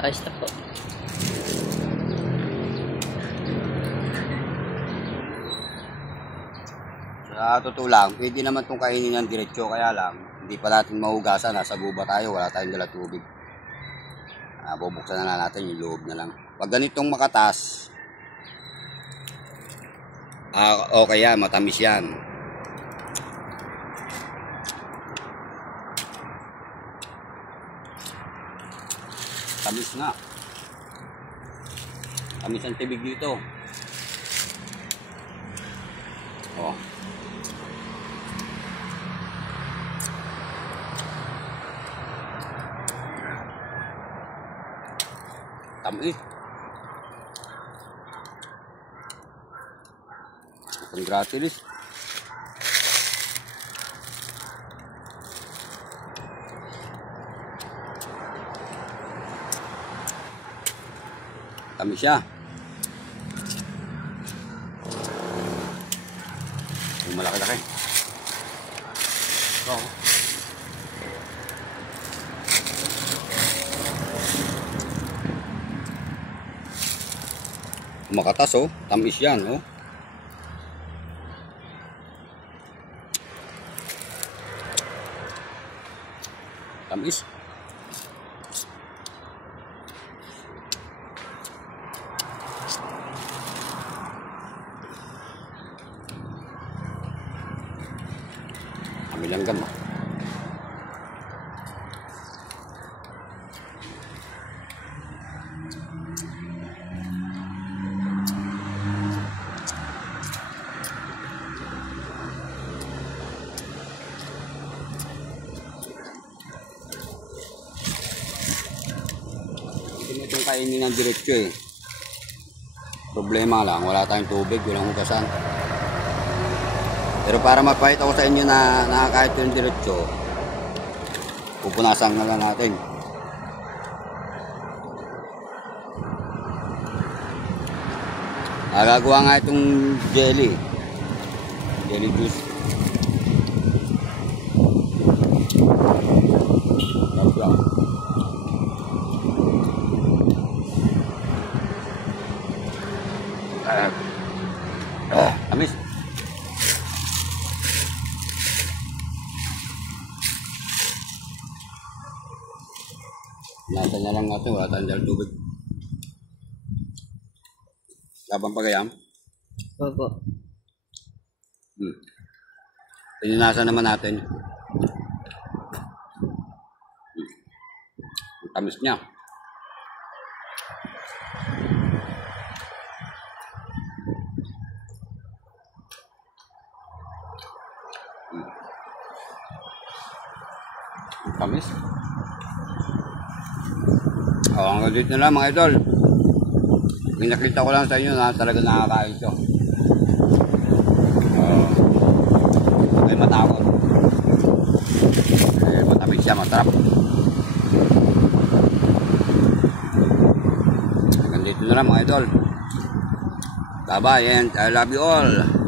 Ayos na po. Sa totoo lang, pwede naman itong kainin ng diretsyo, kaya lang, hindi pa natin mahugasan. Nasa guba tayo, wala tayong dala tubig. Bubuksan na lang natin yung loob na lang. Pag ganitong makatas, okay yan, matamis yan. Tamis nga. Tamis ang tibig dito. Oh. Tamis. Congratulations. Tamis siya. Yung malaki-laki. Oh. Makatas oh, tamis yan oh. Tamis. Kami lang gama. Itong kainin ng diretsyo eh. Problema lang, wala tayong tubig, walang hugasan. Pero para mapahit ako sa inyo na nakakahit yung diretsyo, pupunasan na lang natin. Gagawa nga itong jelly juice. Amis. Nasa na lang natin, wala tayong dahil tubig. Labang pagayam? Opo. Pininasan naman natin. Ang tamis niya. Ang tamis. Hanggang dito na lang mga idol. Pinakita ko lang sa inyo na talaga nakakain ito. Ay matakot. Matamis siya, matrap. Hanggang dito na lang mga idol. Bye bye and I love you all.